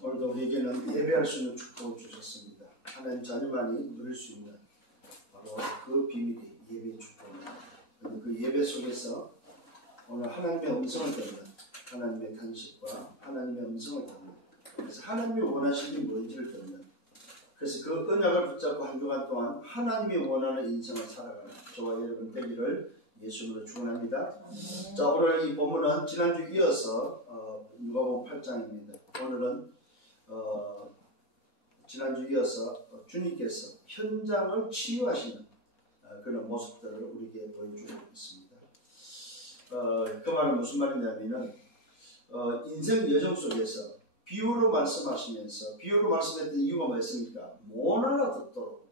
오늘도 우리에게는 예배할 수 있는 축복을 주셨습니다. 하나님 자녀만이 누릴 수 있는 바로 그 비밀이 예배의 축복입니다. 그 예배 속에서 오늘 하나님의 음성을 듣는, 하나님의 탄식과 하나님의 음성을 듣는, 그래서 하나님이 원하시는 게 뭔지를 듣는, 그래서 그 언약을 붙잡고 한 주간 동안 하나님이 원하는 인생을 살아가는 저와 여러분 되기를 예수님으로 축원합니다. 자, 오늘 이 본문은 지난주 이어서 누가복음 8장입니다. 오늘은 지난주 이어서 주님께서 현장을 치유하시는 그런 모습들을 우리에게 보여주고 있습니다. 그 말은 무슨 말이냐면은 인생 여정 속에서 비유로 말씀하시면서, 비유로 말씀했던 이유가 뭐였습니까? 못 알아듣도록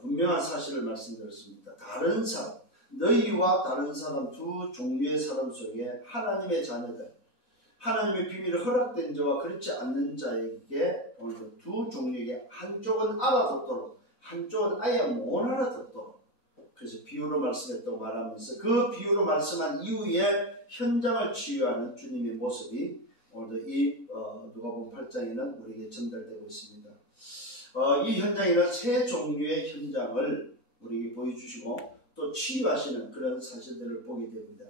분명한 사실을 말씀드렸습니다. 다른 사람, 너희와 다른 사람, 두 종류의 사람 속에 하나님의 자녀들, 하나님의 비밀이 허락된 자와 그렇지 않는 자에게 오늘 두 종류에게 한쪽은 알아듣도록, 한쪽은 아예 못 알아듣도록, 그래서 비유로 말씀했다고 말하면서 그 비유로 말씀한 이후에 현장을 치유하는 주님의 모습이 오늘도 이 누가복음 8장에는 우리에게 전달되고 있습니다. 이 현장에는 세 종류의 현장을 우리에게 보여주시고 또 치유하시는 그런 사실들을 보게 됩니다.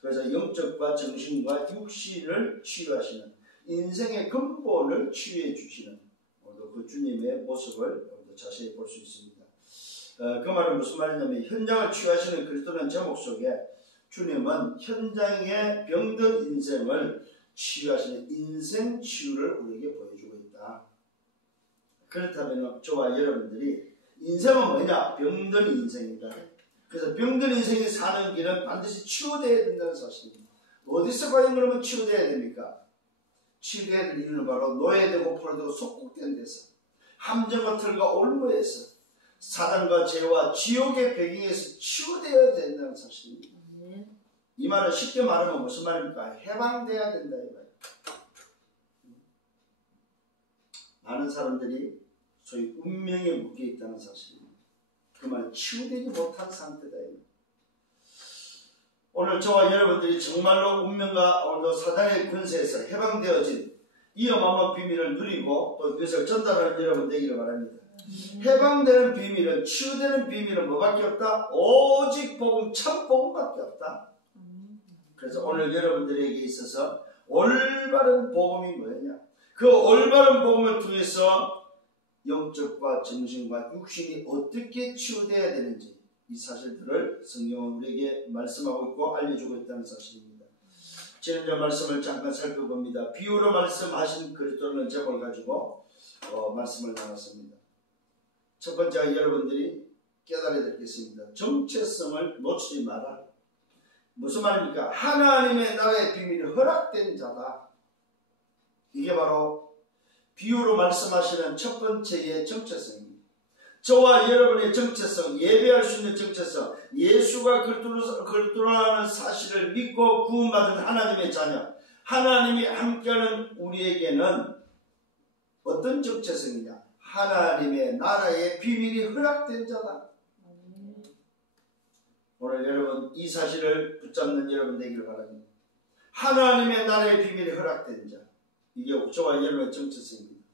그래서 영적과 정신과 육신을 치유하시는, 인생의 근본을 치유해 주시는 오늘도 그 주님의 모습을 오늘도 자세히 볼 수 있습니다. 그 말은 무슨 말이냐면, 현장을 치유하시는 그리스도라는 제목 속에 주님은 현장의 병든 인생을 치유하시는 인생 치유를 우리에게 보여주고 있다. 그렇다면 저와 여러분들이 인생은 뭐냐? 병든 인생이다. 그래서 병든 인생이 사는 길은 반드시 치유되어야 된다는 사실입니다. 어디서 과연 그러면 치유되어야 됩니까? 치유되어야 될 이유는 바로 노예되고 포로되고 속국된 데서, 함정과 틀과 올무에서, 사단과 죄와 지옥의 배경에서 치유되어야 된다는 사실입니다. 이 말은 쉽게 말하면 무슨 말입니까? 해방돼야 된다 이 말이에요. 많은 사람들이 소위 운명에 묶여 있다는 사실입니다. 그 말은 치유되지 못한 상태다. 오늘 저와 여러분들이 정말로 운명과 오늘도 사단의 권세에서 해방되어진 이 어마어마한 비밀을 누리고 또 이것을 전달하는 여러분 되기를 바랍니다. 해방되는 비밀은, 치유되는 비밀은 뭐밖에 없다? 오직 복음, 참 복음밖에 없다. 그래서 오늘 여러분들에게 있어서 올바른 복음이 뭐냐? 그 올바른 복음을 통해서 영적과 정신과 육신이 어떻게 치유되어야 되는지 이 사실들을 성경은 우리에게 말씀하고 있고 알려주고 있다는 사실입니다. 지난주 말씀을 잠깐 살펴봅니다. 비유로 말씀하신 그리스도라는 제목을 가지고 말씀을 나눴습니다. 첫 번째가 여러분들이 깨달아야 될 게 있습니다. 정체성을 놓치지 마라. 무슨 말입니까? 하나님의 나라의 비밀이 허락된 자다. 이게 바로 비유로 말씀하시는 첫 번째의 정체성입니다. 저와 여러분의 정체성, 예배할 수 있는 정체성, 예수가 그리스도라는 사실을 믿고 구원받은 하나님의 자녀, 하나님이 함께하는 우리에게는 어떤 정체성이냐? 하나님의 나라의 비밀이 허락된 자다. 오늘 여러분 이 사실을 붙잡는 여러분 되기를 바랍니다. 하나님의 나라의 비밀이 허락된 자, 이게 저와 여러분의 정체성입니다.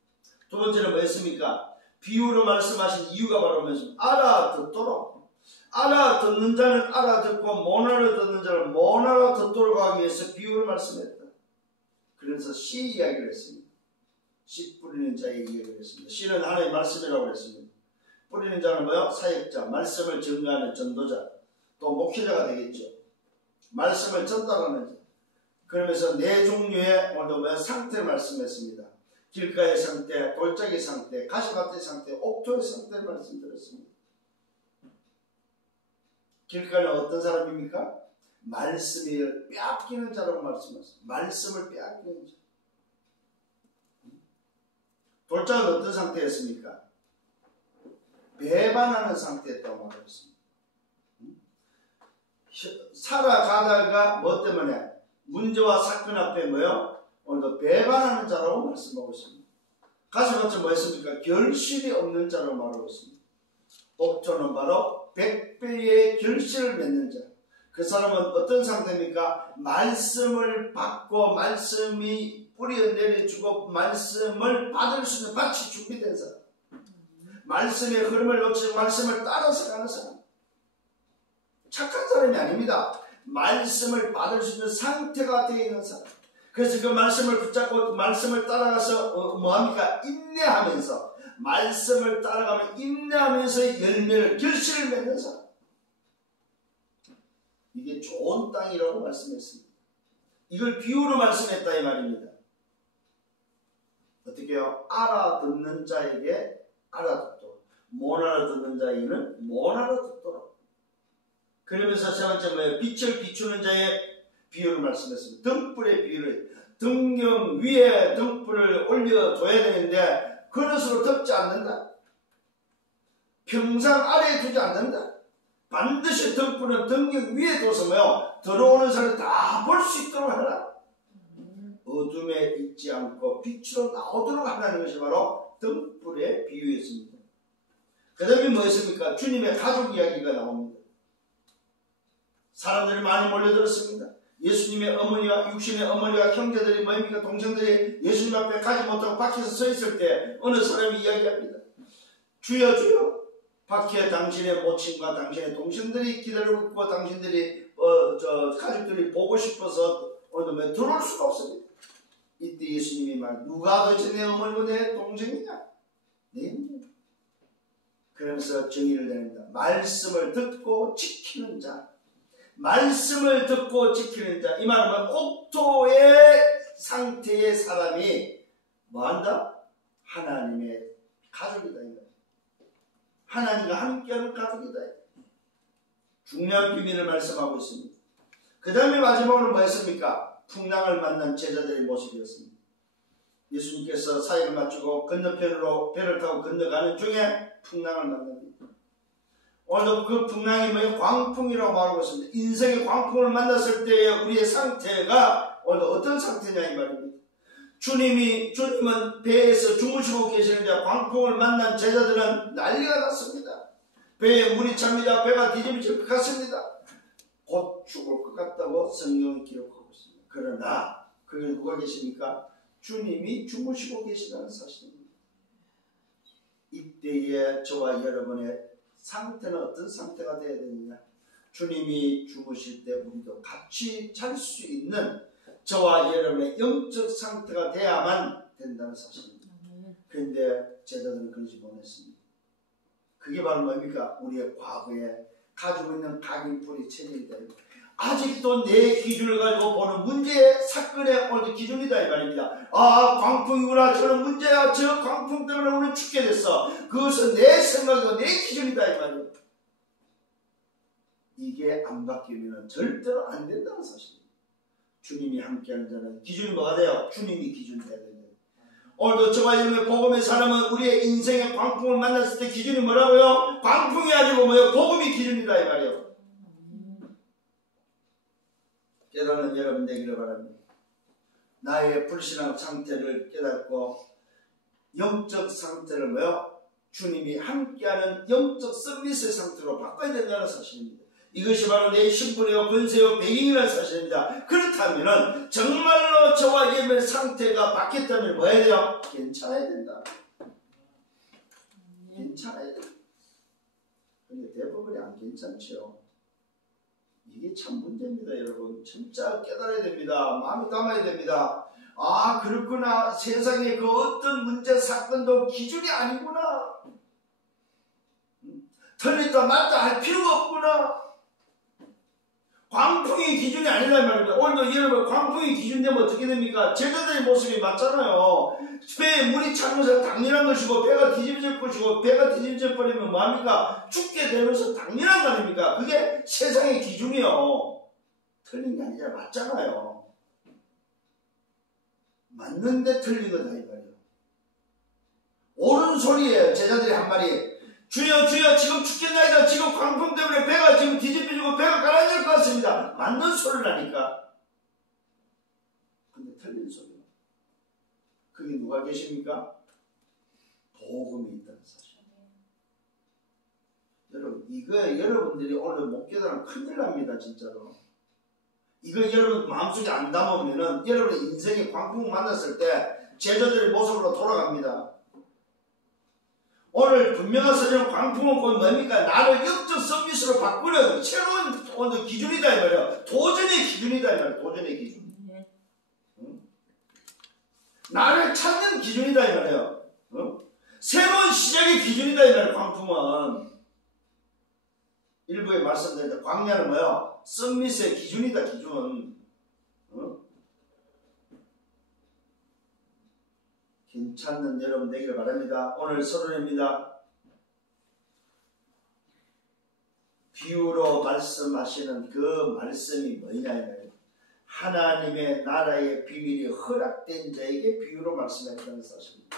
두 번째는 뭐였습니까? 비유로 말씀하신 이유가 바로 뭐였습니까? 알아듣도록, 알아듣는 자는 알아듣고 못 알아듣는 자는 못 알아듣도록 하기 위해서 비유를 말씀했다. 그래서 씨 이야기를 했습니다. 씨 뿌리는 자의 이야기를 했습니다. 씨는 하나님의 말씀이라고 했습니다. 뿌리는 자는 뭐요? 사역자, 말씀을 전가하는 전도자, 또 목회자가 되겠죠. 말씀을 전달하는 자. 그러면서 네 종류의 오늘도 상태를 말씀했습니다. 길가의 상태, 돌짝의 상태, 가시밭의 상태, 옥토의 상태를 말씀드렸습니다. 길가는 어떤 사람입니까? 말씀을 빼앗기는 자라고 말씀하셨습니다. 말씀을 빼앗기는 자. 돌짝은 어떤 상태였습니까? 배반하는 상태였다고 말했습니다. 살아가다가 뭐 때문에 문제와 사건 앞에 뭐요? 오늘도 배반하는 자라고 말씀하고 있습니다. 가시밭은 뭐 했습니까? 결실이 없는 자라고 말하고 있습니다. 옥토는 바로 100배의 결실을 맺는 자. 그 사람은 어떤 상태입니까? 말씀을 받고 말씀이 뿌려 내려주고 말씀을 받을 수 있는 밭이 준비된 사람, 말씀의 흐름을 놓치고 말씀을 따라서 가는 사람, 착한 사람이 아닙니다. 말씀을 받을 수 있는 상태가 되어 있는 사람. 그래서 그 말씀을 붙잡고 말씀을 따라가서 뭐합니까? 인내하면서, 말씀을 따라가면 인내하면서 열매를, 결실을 맺는 사람. 이게 좋은 땅이라고 말씀했습니다. 이걸 비유로 말씀했다 이 말입니다. 어떻게 해요? 알아듣는 자에게 알아듣도록, 못 알아듣는 자에게는 못 알아듣도록. 그러면서 세 번째 뭐예요? 빛을 비추는 자의 비유를 말씀했습니다. 등불의 비유를, 등경 위에 등불을 올려줘야 되는데 그릇으로 덮지 않는다. 평상 아래에 두지 않는다. 반드시 등불은 등경 위에 둬서 뭐요? 들어오는 사람이 다 볼 수 있도록 하라. 어둠에 있지 않고 빛으로 나오도록 하라는 것이 바로 등불의 비유였습니다. 그 다음에 뭐였습니까? 주님의 가족 이야기가 나옵니다. 사람들이 많이 몰려들었습니다. 예수님의 어머니와 육신의 어머니와 형제들이 뭐입니까? 동생들이 예수님 앞에 가지 못하고 밖에서 서 있을 때 어느 사람이 이야기합니다. 주여 주여, 밖에 당신의 모친과 당신의 동생들이 기다리고 있고 당신들이 가족들이 보고 싶어서 오늘 들어올 수가 없습니다. 이때 예수님이 말, 누가 도대체 내 어머니고 내 동생이냐? 네. 그러면서 정의를 내립니다. 말씀을 듣고 지키는 자, 말씀을 듣고 지키는 자. 이 말은 옥토의 상태의 사람이 뭐한다? 하나님의 가족이다. 하나님과 함께하는 가족이다. 중요한 비밀을 말씀하고 있습니다. 그 다음에 마지막으로 뭐였습니까? 풍랑을 만난 제자들의 모습이었습니다. 예수님께서 사역을 마치고 건너편으로 배를 타고 건너가는 중에 풍랑을 만납니다. 오늘도 그 풍랑이 뭐예요? 광풍이라고 말하고 있습니다. 인생의 광풍을 만났을 때의 우리의 상태가 오늘 어떤 상태냐 이 말입니다. 주님은 배에서 주무시고 계시는데 광풍을 만난 제자들은 난리가 났습니다. 배에 물이 찹니다. 배가 뒤집어질 것 같습니다. 곧 죽을 것 같다고 성경이 기록하고 있습니다. 그러나 거기 누가 계십니까? 주님이 주무시고 계시다는 사실입니다. 이때의 저와 여러분의 상태는 어떤 상태가 되어야 되느냐? 주님이 주무실 때 우리도 같이 잘 수 있는 저와 여러분의 영적 상태가 돼야만 된다는 사실입니다. 그런데 제자들은 그러지 못했습니다. 그게 바로 뭡니까? 우리의 과거에 가지고 있는 각인풀이 체질이다. 아직도 내 기준을 가지고 보는 문제의 사건의 오늘 기준이다 이 말입니다. 아, 광풍이구나. 저는 문제야. 저 광풍 때문에 우리는 죽게 됐어. 그것은 내 생각이고 내 기준이다 이 말입니다. 이게 안 바뀌면 절대로 안 된다는 사실입니다. 주님이 함께하는 자는 기준이 뭐가 돼요? 주님이 기준이 돼야 됩니다. 오늘도 저와 여러분의 복음의 사람은 우리의 인생의 광풍을 만났을 때 기준이 뭐라고요? 광풍이 아니고 뭐예요? 복음이 기준이다 이 말이에요. 깨닫는 여러분 되기를 바랍니다. 나의 불신앙 상태를 깨닫고 영적 상태를 뭐요? 주님이 함께하는 영적 서비스의 상태로 바꿔야 된다는 사실입니다. 이것이 바로 내 신분이요 권세요 배경이라는 사실입니다. 그렇다면 정말로 저와 여러분의 상태가 바뀌었다면 뭐 해야 돼요? 괜찮아야 된다. 괜찮아야 된다. 근데 대부분이 안 괜찮죠. 이게 참 문제입니다. 여러분 진짜 깨달아야 됩니다. 마음에 담아야 됩니다. 아 그렇구나. 세상에 그 어떤 문제 사건도 기준이 아니구나. 틀렸다 맞다 할 필요가 없구나. 광풍이 기준이 아니란 말입니다. 오늘도 여러분 광풍이 기준되면 어떻게 됩니까? 제자들의 모습이 맞잖아요. 배에 물이 차면서 당연한 것이고 배가 뒤집어질 것이고 배가 뒤집어져 버리면 뭐합니까? 죽게 되면서 당연한 거 아닙니까? 그게 세상의 기준이요. 틀린 게 아니라 맞잖아요. 맞는데 틀린 거다 이 말이에요. 옳은 소리예요. 제자들이 한 말이 주여 주여 지금 죽겠나이다. 지금 광풍 때문에 배가 지금 뒤집혀지고 배가 가라앉을 것 같습니다. 맞는 소리를 하니까. 근데 틀린 소리예요. 그게 누가 계십니까? 복음이 있다는 사실. 여러분 이거 여러분들이 오늘 못 깨달으면 큰일 납니다. 진짜로. 이거 여러분 마음속에 안 담으면은 여러분의 인생의 광풍을 만났을 때 제자들의 모습으로 돌아갑니다. 오늘 분명한 서정 광풍은 곧 뭡니까? 나를 영적 서비스로 바꾸려는 새로운 기준이다 이 말이야. 도전의 기준이다 이 말이야. 도전의 기준. 응? 나를 찾는 기준이다 이 말이야. 응? 새로운 시작의 기준이다 이 말이야. 광풍은 일부에 말씀드렸는데 광야는 뭐야? 서밋의 기준이다 기준. 응? 괜찮은 여러분 되기를 바랍니다. 오늘 서론입니다. 비유로 말씀하시는 그 말씀이 뭐냐면 하나님의 나라의 비밀이 허락된 자에게 비유로 말씀했다는 사실입니다.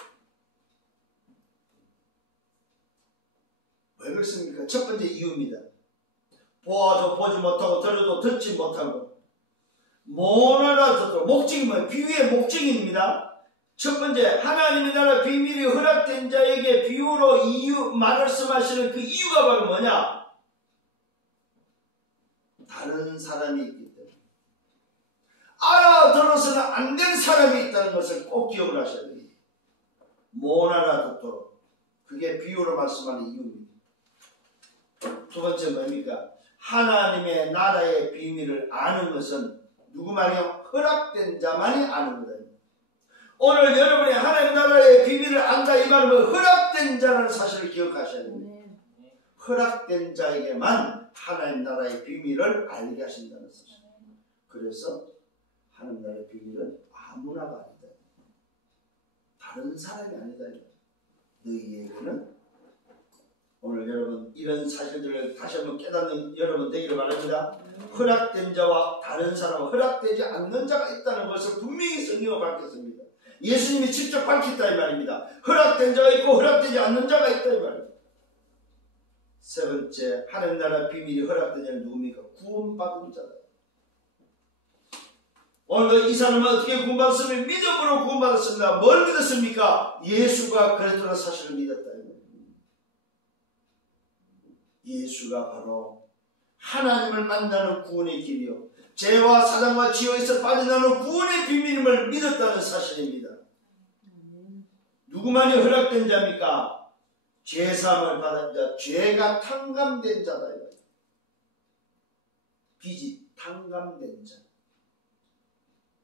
왜 그렇습니까? 첫 번째 이유입니다. 보아도 보지 못하고 들어도 듣지 못하고 모나라 듣도록 목적이 뭐예요? 비유의 목적입니다. 첫 번째, 하나님의 나라 비밀이 허락된 자에게 비유로 말씀하시는 그 이유가 바로 뭐냐? 다른 사람이 있기 때문에. 알아들어서는 안 된 사람이 있다는 것을 꼭 기억을 하셔야 됩니다. 모나라 듣도록. 그게 비유로 말씀하는 이유입니다. 두 번째 뭡니까? 하나님의 나라의 비밀을 아는 것은 누구 말이요? 허락된 자만이 아는 거다. 오늘 여러분이 하나님 나라의 비밀을 안다 이 말은 허락된 자라는 사실을 기억하셔야 됩니다. 허락된 자에게만 하나님 나라의 비밀을 알게 하신다는 사실. 그래서 하나님 나라의 비밀은 아무나가 아니다. 다른 사람이 아니다. 너희에게는 오늘 여러분 이런 사실들을 다시 한번 깨닫는 여러분 되기를 바랍니다. 허락된 자와 다른 사람, 허락되지 않는 자가 있다는 것을 분명히 성경으로 밝혔습니다. 예수님이 직접 밝혔다 이 말입니다. 허락된 자가 있고 허락되지 않는 자가 있다 이 말입니다. 세 번째, 하나님 나라 비밀이 허락된 자는 누굽니까? 구원받은 자다. 오늘 이 사람은 어떻게 구원받았습니까? 믿음으로 구원받았습니다. 뭘 믿었습니까? 예수가 그랬다는 사실을 믿었다 이 말입니다. 예수가 바로 하나님을 만나는 구원의 길이요, 죄와 사단과 지옥에서 빠져나오는 구원의 비밀임을 믿었다는 사실입니다. 누구만이 허락된 자입니까? 죄사함을 받은 자, 죄가 탕감된 자다. 빚이 탕감된 자.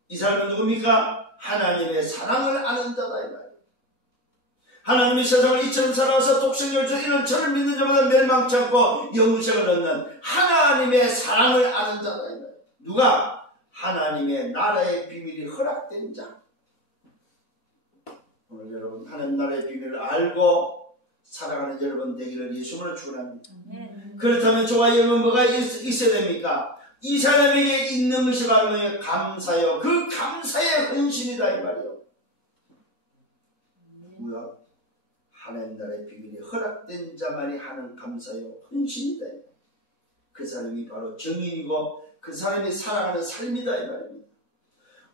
이 사람은 누굽니까? 하나님의 사랑을 아는 자다. 이 말이에요. 하나님이 세상을 이처럼 살아서 독생을 주 이는 저를 믿는 자마다 멸망치 않고 영생을 얻는 하나님의 사랑을 아는 자다. 이 말이에요. 누가? 하나님의 나라의 비밀이 허락된 자. 오늘 여러분 하나님 나라의 비밀을 알고 살아가는 여러분 되기를 예수님으로 축원합니다. 그렇다면 저와 여러분 뭐가 있어야 됩니까? 이 사람에게 있는 것이 바로 감사요. 그 감사의 헌신이다 이 말이요. 뭐야? 하나님 나라의 비밀이 허락된 자만이 하는 감사요 헌신이다. 그 사람이 바로 정인이고 그 사람이 살아가는 삶이다 이 말입니다.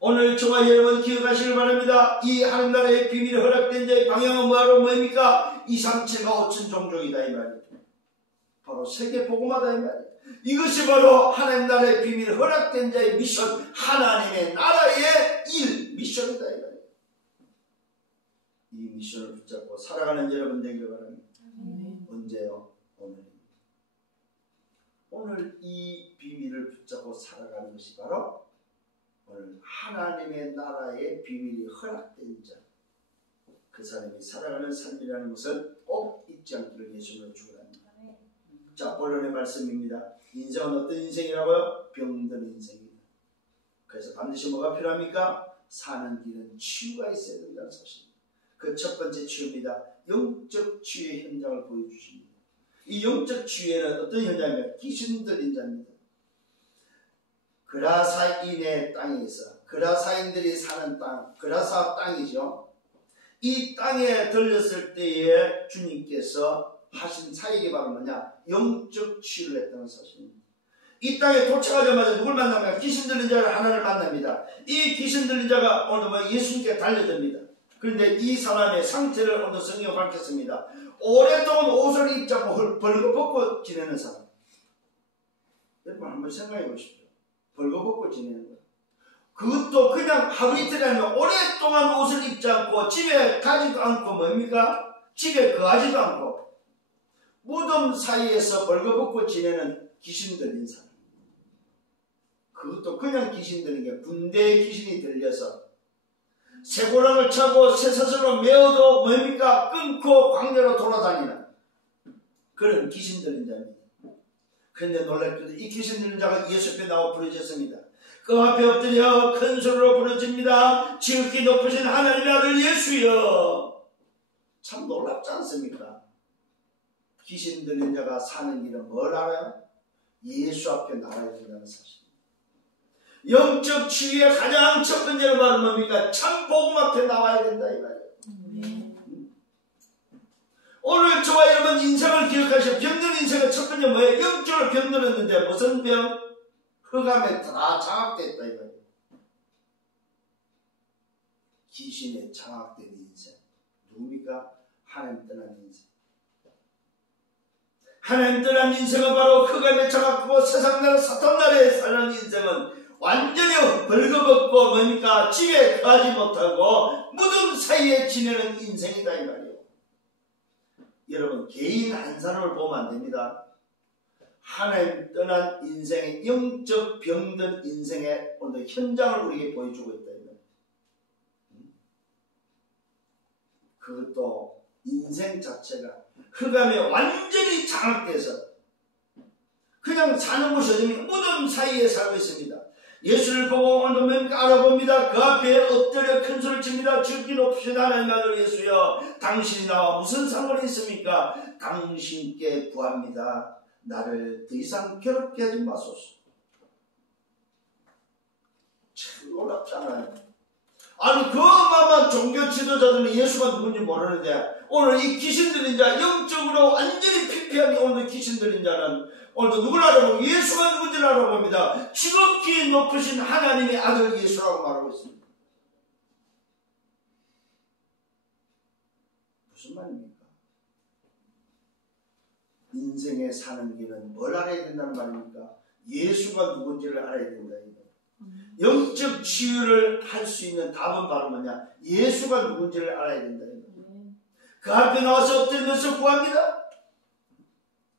오늘 저와 여러분 기억하시길 바랍니다. 이 하나님 나라의 비밀이 허락된 자의 방향은 뭡니까? 2, 3, 7과 5천 종족이다 이 말이에요. 바로 세계 복음화다 이 말이에요. 이것이 바로 하나님 나라의 비밀이 허락된 자의 미션, 하나님의 나라의 일 미션이다 이 말이에요. 이 미션을 붙잡고 살아가는 여러분 되기를 바랍니다. 언제요? 오늘입니다. 오늘 이 비밀을 붙잡고 살아가는 것이 바로 오늘 하나님의 나라의 비밀이 허락된 자, 그 사람이 살아가는 삶이라는 것을 꼭 잊지 않기를 예수님으로 축원합니다. 자, 본론의 말씀입니다. 인생은 어떤 인생이라고요? 병든 인생입니다. 그래서 반드시 뭐가 필요합니까? 사는 길은 치유가 있어야 된다는 사실입니다. 그 첫 번째 치유입니다. 영적 치유의 현장을 보여주십니다. 이 영적 치유에는 어떤 현장입니까? 귀신 들린 자입니다. 그라사인의 땅에서 그라사인들이 사는 땅, 그라사 땅이죠. 이 땅에 들렸을 때에 주님께서 하신 사역이 바로 뭐냐? 영적 치유를 했다는 사실입니다. 이 땅에 도착하자마자 누굴 만납니까? 귀신 들린 자를 하나를 만납니다. 이 귀신 들린 자가 오늘 예수님께 달려듭니다. 그런데 이 사람의 상태를 오늘 성경에 밝혔습니다. 오랫동안 옷을 입지 않고 벌거벗고 지내는 사람. 여러분 한번 생각해 보십시오. 벌거벗고 지내는 거예요. 그것도 그냥 하루 이틀 아니면 오랫동안 옷을 입지 않고 집에 가지도 않고 뭡니까? 집에 거하지도 않고 무덤 사이에서 벌거벗고 지내는 귀신 들린 사람. 그것도 그냥 귀신 들린 게 군대에 귀신이 들려서 쇠고랑을 차고 쇠사슬로 메어도 뭡니까? 끊고 광야로 돌아다니는 그런 귀신 들린 자입니다. 그런데 놀랍게도 이 귀신 들린 자가 예수 앞에 나와 부르짖습니다. 그 앞에 엎드려 큰 소리로 부르짖습니다. 지극히 높으신 하나님의 아들 예수여. 참 놀랍지 않습니까? 귀신 들린 자가 사는 길은 뭘 알아요? 예수 앞에 나와야 된다는 사실. 영적 치유의 가장 첫 번째로 말은 뭡니까? 참 복음 앞에 나와야 된다 이 말이에요. 오늘 저와 여러분 인생을 기억하시오. 병든 인생의 첫 번째 뭐예요? 영적으로 병들었는데 무슨 병? 흑암에 다 장악됐다 이 말이에요. 귀신에 장악된 인생. 누굽니까? 하나님 떠난 인생. 하나님 떠난 인생은 바로 흑암에 장악되고 세상 나라 사탄 나라에 사는 인생은 완전히 벌거벗고 뭡니까? 집에 가지 못하고 무덤 사이에 지내는 인생이다 이 말이에요. 여러분 개인 한 사람을 보면 안 됩니다. 하나님 떠난 인생의 영적 병든 인생의 오늘 현장을 우리에게 보여주고 있다. 그것도 인생 자체가 흑암에 완전히 장악돼서 그냥 사는 곳이 어디입니까? 무덤 사이에 살고 있습니다. 예수를 보고 오늘 뭡니까? 알아봅니다. 그 앞에 엎드려 큰 소리를 칩니다. 지극히 높으신 하나님의 아들 예수여, 당신이 나와 무슨 상관이 있습니까? 당신께 구합니다. 나를 더 이상 괴롭게 하지 마소서. 참 놀랍잖아요. 아니 그 어마어마한 종교 지도자들은 예수가 누군지 모르는데 오늘 이 귀신 들린 자, 영적으로 완전히 피폐한 오늘 귀신 들린 자는 오늘도 누굴 알아보고 예수가 누군지를 알아봅니다. 지극히 높으신 하나님의 아들 예수라고 말하고 있습니다. 무슨 말입니까? 인생에 사는 길은 뭘 알아야 된다는 말입니까? 예수가 누군지를 알아야 된다. 영적 치유를 할 수 있는 답은 바로 뭐냐? 예수가 누군지를 알아야 된다. 그 앞에 나와서 엎드리면서 구합니다.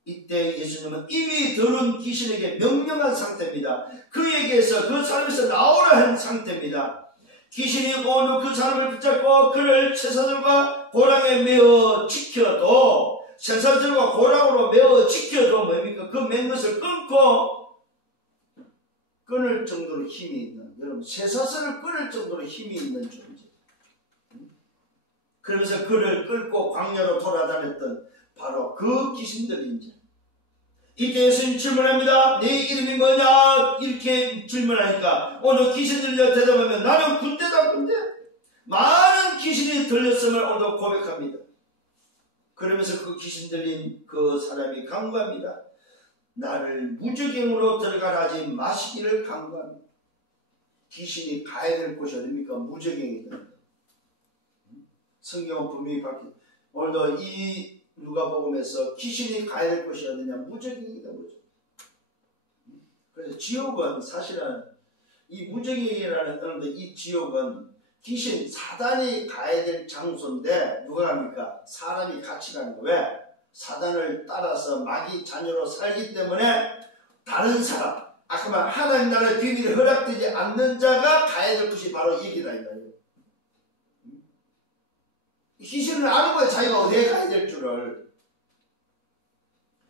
이때 예수님은 이미 들은 귀신에게 명령한 상태입니다. 그에게서 그 사람에서 나오라 한 상태입니다. 귀신이 오늘 그 사람을 붙잡고 그를 쇠사슬과 고랑에 메어 지켜도 쇠사슬과 고랑으로 메어 지켜도 뭡니까? 그 맨 것을 끊고 끊을 정도로 힘이 있는, 여러분 쇠사슬을 끊을 정도로 힘이 있는 존재. 그러면서 그를 끌고 광야로 돌아다녔던 바로 그 귀신 들린 자. 이때 예수님 질문합니다. 네 이름이 뭐냐? 이렇게 질문하니까 오늘 귀신 들린 자 대답하면 나는 군대다 군대. 많은 귀신이 들렸음을 오늘 고백합니다. 그러면서 그 귀신 들린 그 사람이 간구합니다. 나를 무적행으로 들어가라 하지 마시기를 간구합니다. 귀신이 가야 될 곳이 어딥니까? 무적행이다. 성경은 분명히 밝히 오늘도 이 누가복음에서 귀신이 가야 될 곳이 어디냐? 무적행이다. 무적. 그래서 지옥은 사실은 이 무적행이라는 그런데 이 지옥은 귀신 사단이 가야 될 장소인데 누가 갑니까? 사람이 같이 가는 거. 왜? 사단을 따라서 마귀 자녀로 살기 때문에 다른 사람, 아까 말 하나님 나라의 비밀이 허락되지 않는 자가 가야 될 것이 바로 여기다 이 말이에요. 귀신을 아는 거예요. 자기가 어디에 가야 될 줄을.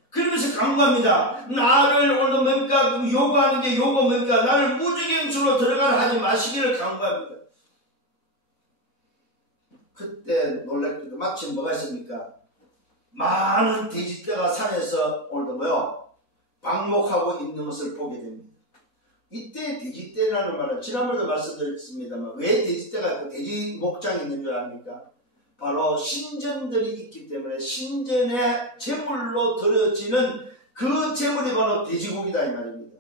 그러면서 간구합니다. 나를 오늘 뭡니까? 요구하는 게 요구 뭡니까? 나를 무적행수로 들어가라 하지 마시기를 간구합니다. 그때 놀랍게도 마침 뭐가 있습니까? 많은 돼지떼가 산에서 오늘도 뭐요? 방목하고 있는 것을 보게 됩니다. 이때 돼지떼라는 말은 지난번에도 말씀드렸습니다만 왜 돼지떼가 있고 돼지 목장이 있는 줄 압니까? 바로 신전들이 있기 때문에 신전의 제물로 드려지는 그 제물이 바로 돼지고기다 이 말입니다.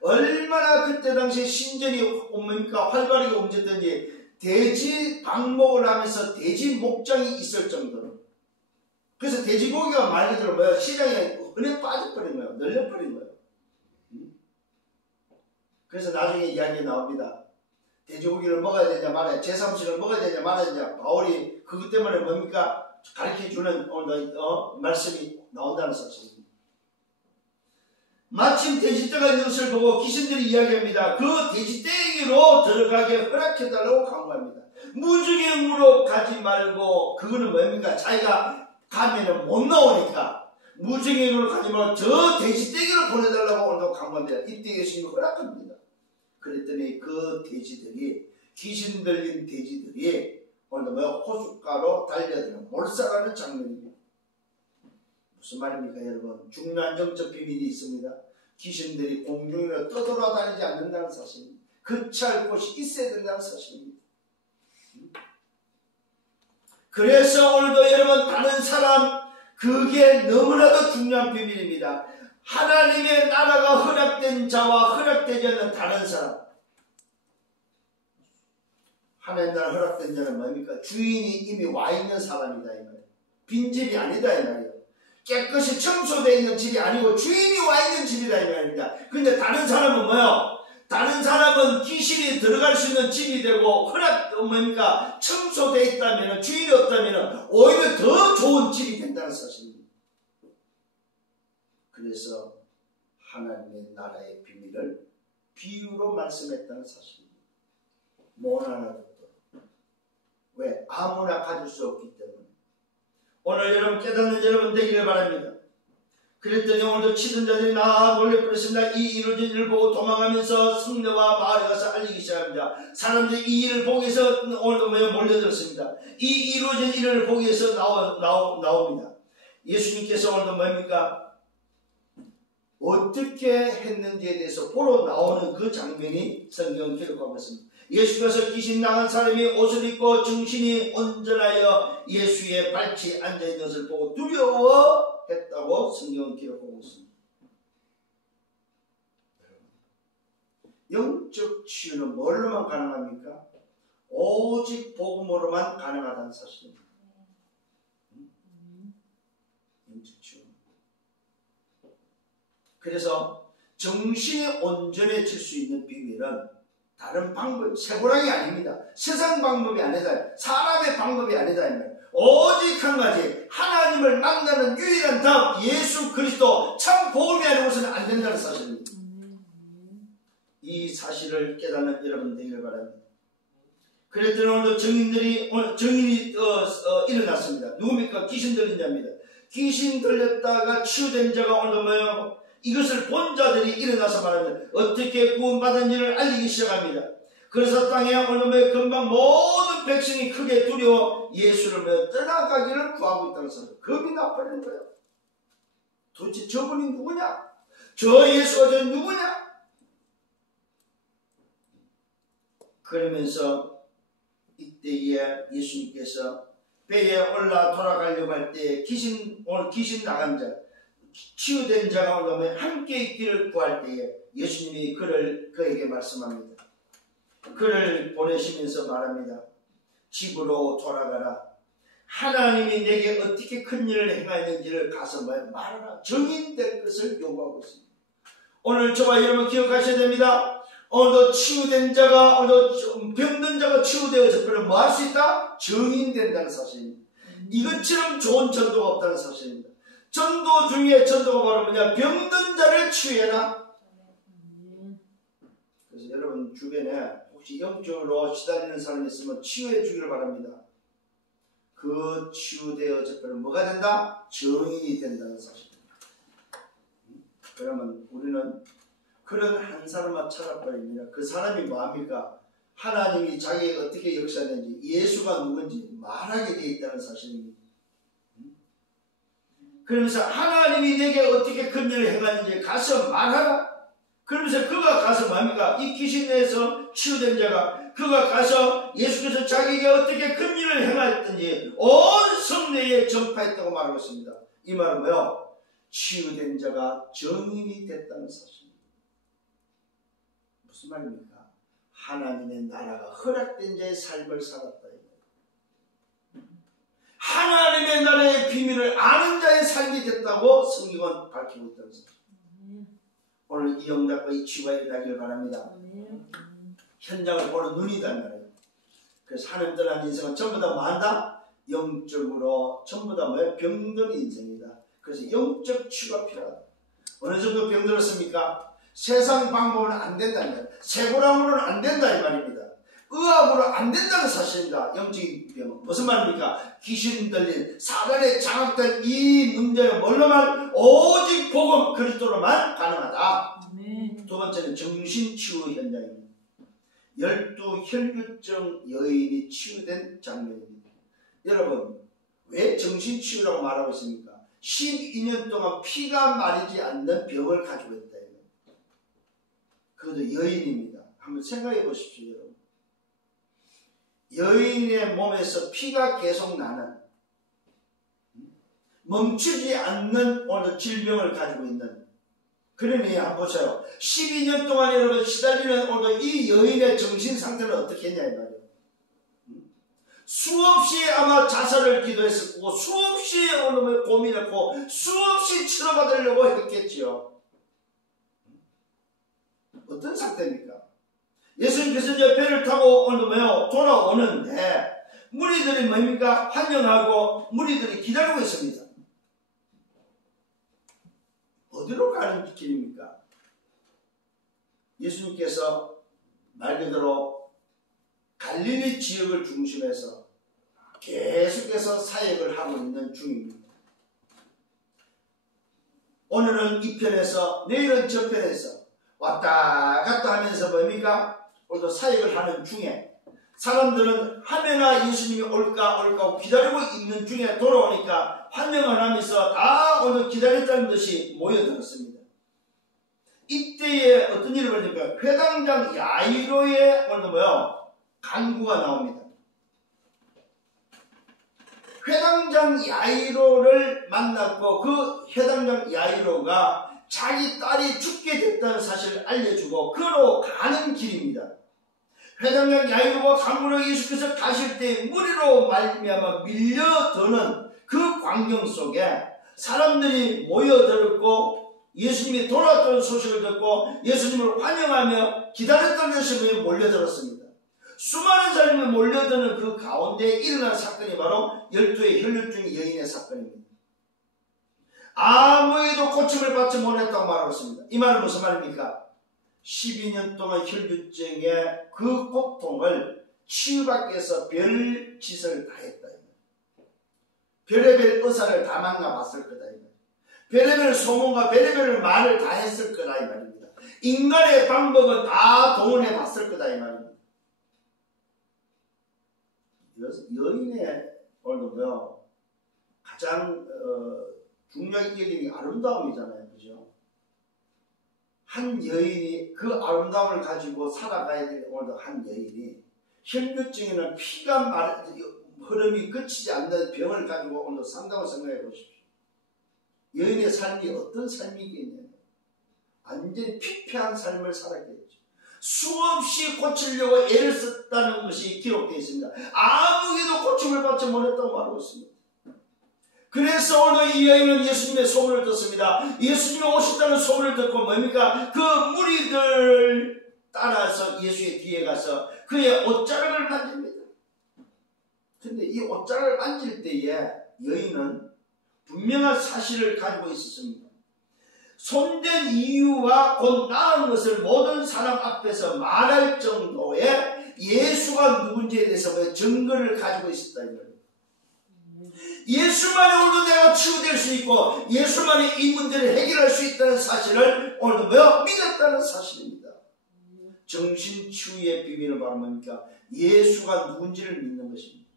얼마나 그때 당시에 신전이 뭡니까? 활발하게 움직였던지 돼지 방목을 하면서 돼지 목장이 있을 정도로. 그래서 돼지고기가 말 그대로 뭐야? 시장에 흔해 빠져버린 거예요. 널려버린 거예요. 그래서 나중에 이야기 나옵니다. 돼지고기를 먹어야 되냐 말아야, 제3식을 먹어야 되냐 말아야 되냐, 바울이 그것 때문에 뭡니까? 가르쳐주는 오늘 말씀이 나온다는 사실입니다. 마침 돼지떼가 있는 것을 보고 귀신들이 이야기합니다. 그 돼지떼기로 들어가게 허락해달라고 강구합니다. 무지개으로 가지 말고, 그거는 뭡니까? 자기가 가면은 못 나오니까 무지개으로 가지 말고 저 돼지떼기로 보내달라고 오늘도 강구합니다. 이때 예수님이 허락합니다. 그랬더니 그 돼지들이, 귀신 들린 돼지들이 오늘도 호숫가로 달려드는 몰살하는 장면입니다. 무슨 말입니까 여러분? 중요한 영적 비밀이 있습니다. 귀신들이 공중으로 떠돌아다니지 않는다는 사실입니다. 거치할 곳이 있어야 된다는 사실입니다. 그래서 오늘도 여러분, 다른 사람, 그게 너무나도 중요한 비밀입니다. 하나님의 나라가 허락된 자와 허락되지 않는 다른 사람. 하나님의 나라 허락된 자는 뭡니까? 주인이 이미 와 있는 사람이다 이 말이에요. 빈집이 아니다 이 말이에요. 깨끗이 청소되어 있는 집이 아니고 주인이 와 있는 집이다 이 말입니다. 근데 다른 사람은 뭐요? 다른 사람은 귀신이 들어갈 수 있는 집이 되고 뭡니까? 청소되어 있다면, 주인이 없다면 오히려 더 좋은 집이 된다는 사실입니다. 그래서 하나님의 나라의 비밀을 비유로 말씀했다는 사실입니다. 모나나도 왜? 아무나 가질 수 없기 때문에. 오늘 여러분 깨닫는 여러분 되기를 바랍니다. 그랬더니 오늘도 치던 자들이 놀래 버렸습니다. 이 이루어진 일을 보고 도망하면서 성내와 마을에 가서 알리기 시작합니다. 사람들이 이 일을 보기 위해서 오늘도 몰려들었습니다. 이 이루어진 일을 보기 위해서 나옵니다. 예수님께서 오늘도 뭡니까? 어떻게 했는지에 대해서 보러 나오는 그 장면이 성경은 기록하고 있습니다. 예수께서 귀신 나간 사람이 옷을 입고 정신이 온전하여 예수의 발치에 앉아있는 것을 보고 두려워했다고 성경은 기록하고 있습니다. 영적 치유는 뭘로만 가능합니까? 오직 복음으로만 가능하다는 사실입니다. 영적 치유. 그래서 정신이 온전해질 수 있는 비밀은 다른 방법, 세고랑이 아닙니다. 세상 방법이 아니다. 사람의 방법이 아니다. 오직 한 가지, 하나님을 만나는 유일한 답, 예수 그리스도, 참 복음이 아니고서는 안 된다는 사실입니다. 이 사실을 깨닫는 여러분 되기를 바랍니다. 그랬더니 오늘도 정인이 일어났습니다. 누굽니까? 귀신 들린 자입니다. 귀신 들렸다가 치유된 자가 오늘도 뭐예요? 이것을 본 자들이 일어나서 말합니다. 어떻게 구원받은지를 알리기 시작합니다. 그래서 땅에 오늘 금방 모든 백성이 크게 두려워 예수를 떠나가기를 구하고 있다는 사실. 겁이 나버리는 거예요. 도대체 저분이 누구냐? 저 예수가 저 누구냐? 그러면서 이때에 예수님께서 배에 올라 돌아가려고 할 때 오늘 귀신 나간 자, 치유된 자가 오늘 함께 있기를 구할 때에 예수님이 그에게 말씀합니다. 그를 보내시면서 말합니다. 집으로 돌아가라. 하나님이 내게 어떻게 큰 일을 행하였는지를 가서 말하라. 증인될 것을 요구하고 있습니다. 오늘 저와 여러분 기억하셔야 됩니다. 오늘도 치유된 자가, 오늘도 병든 자가 치유되어서 그럼 뭐 할 수 있다? 증인된다는 사실입니다. 이것처럼 좋은 전도가 없다는 사실입니다. 전도 중에 전도가 바로 뭐냐? 병든 자를 치유해라. 그래서 여러분 주변에 혹시 영적으로 시달리는 사람이 있으면 치유해 주기를 바랍니다. 그 치유되어서 그럼 뭐가 된다? 증인이 된다는 사실입니다. 그러면 우리는 그런 한 사람만 찾아버립니다. 그 사람이 뭐합니까? 하나님이 자기에게 어떻게 역사하는지, 예수가 누군지 말하게 되어 있다는 사실입니다. 그러면서 하나님이 내게 어떻게 큰 일을 행하는지 가서 말하라. 그러면서 그가 가서 뭐합니까? 이 귀신에서 치유된 자가 그가 가서 예수께서 자기에게 어떻게 큰 일을 행하였든지 온 성내에 전파했다고 말하고 있습니다. 이 말은 뭐요? 치유된 자가 증인이 됐다는 사실입니다. 무슨 말입니까? 하나님의 나라가 허락된 자의 삶을 살았다. 하나님의 나라의 비밀을 아는 자의 삶이 됐다고 성경은 밝히고 있다는 사실. 오늘 오늘 이 영작과 이 치유가 일어나길 바랍니다. 현장을 보는 눈이란 말이에요. 그래서 하나님 떠난 인생은 전부 다 뭐한다? 영적으로 전부 다 뭐예요? 병든 인생이다. 그래서 영적 치유가 필요하다. 어느 정도 병들었습니까? 세상 방법은 안 된다는 거예요. 세고람으로는 안 된다 이 말입니다. 의학으로 안 된다는 사실입니다. 영적인 병은 무슨 말입니까? 귀신 들린 사단에 장악된 이 문제는 뭘로만? 오직 복음 그리스도로만 가능하다. 두 번째는 정신치유 현장입니다. 12 혈류증 여인이 치유된 장면입니다. 여러분 왜 정신치유라고 말하고 있습니까? 12년 동안 피가 마르지 않는 병을 가지고 있다. 그것도 여인입니다. 한번 생각해 보십시오. 여러분. 여인의 몸에서 피가 계속 나는 멈추지 않는 오늘 질병을 가지고 있는 그러니 한번 보세요. 12년 동안 여러분 시달리는 오늘 이 여인의 정신 상태는 어떻게 했냐 이 말이에요. 수없이 아마 자살을 기도했을 거고 수없이 오늘 고민했고 수없이 치료받으려고 했겠지요. 어떤 상태입니까? 예수님께서 이제 배를 타고 오늘 돌아오는데 무리들이 뭡니까? 환영하고 무리들이 기다리고 있습니다. 어디로 가는 길입니까? 예수님께서 말 그대로 갈릴리 지역을 중심해서 계속해서 사역을 하고 있는 중입니다. 오늘은 이 편에서 내일은 저 편에서 왔다 갔다 하면서 뭡니까? 오늘도 사역을 하는 중에 사람들은 하면아 예수님이 올까 하고 기다리고 있는 중에 돌아오니까 환영을 하면서 다 오늘 기다렸다는 듯이 모여들었습니다. 이때에 어떤 일이 벌어집니까? 회당장 야이로의 오늘 간구가 나옵니다. 회당장 야이로를 만났고 그 회당장 야이로가 자기 딸이 죽게 됐다는 사실을 알려주고 그로 가는 길입니다. 회당장 야이로가 강물로 예수께서 가실 때 무리로 말미암아 밀려드는 그 광경 속에 사람들이 모여들었고 예수님이 돌아왔다는 소식을 듣고 예수님을 환영하며 기다렸던 것이 몰려들었습니다. 수많은 사람이 몰려드는 그 가운데 일어난 사건이 바로 12의 혈류증 여인의 사건입니다. 아무에도 고침을 받지 못했다고 말하고 있습니다. 이 말은 무슨 말입니까? 12년 동안 혈류증의 그 고통을 치유받기 위해서 별 짓을 다 했다. 별의별 의사를 다 만나봤을 거다. 별의별 소문과 별의별 말을 다 했을 거다 이 말입니다. 인간의 방법은 다 동원해 봤을 거다 이 말입니다. 여인의 오늘도 가장 중요하게 여기는 게 아름다움이잖아요. 그죠? 한 여인이 그 아름다움을 가지고 살아가야 될 오늘도 한 여인이 혈류증에는 피가 흐름이 그치지 않는 병을 가지고 오늘도 산다고 생각해 보십시오. 여인의 삶이 어떤 삶이겠냐면 완전히 피폐한 삶을 살았겠죠. 수없이 고치려고 애를 썼다는 것이 기록되어 있습니다. 아무에도 고침을 받지 못했다고 말하고 있습니다. 그래서 오늘 이 여인은 예수님의 소문을 듣습니다. 예수님이 오셨다는 소문을 듣고 뭡니까? 그 무리들 따라서 예수의 뒤에 가서 그의 옷자락을 만집니다. 근데 이 옷자락을 만질 때에 여인은 분명한 사실을 가지고 있었습니다. 손댄 이유와 곧 나은 것을 모든 사람 앞에서 말할 정도의 예수가 누군지에 대해서 증거를 가지고 있었다. 예수만이 오늘도 내가 치유될 수 있고 예수만이 이 문제를 해결할 수 있다는 사실을 오늘도 믿었다는 사실입니다. 정신치유의 비밀은 바로 뭡니까? 예수가 누군지를 믿는 것입니다.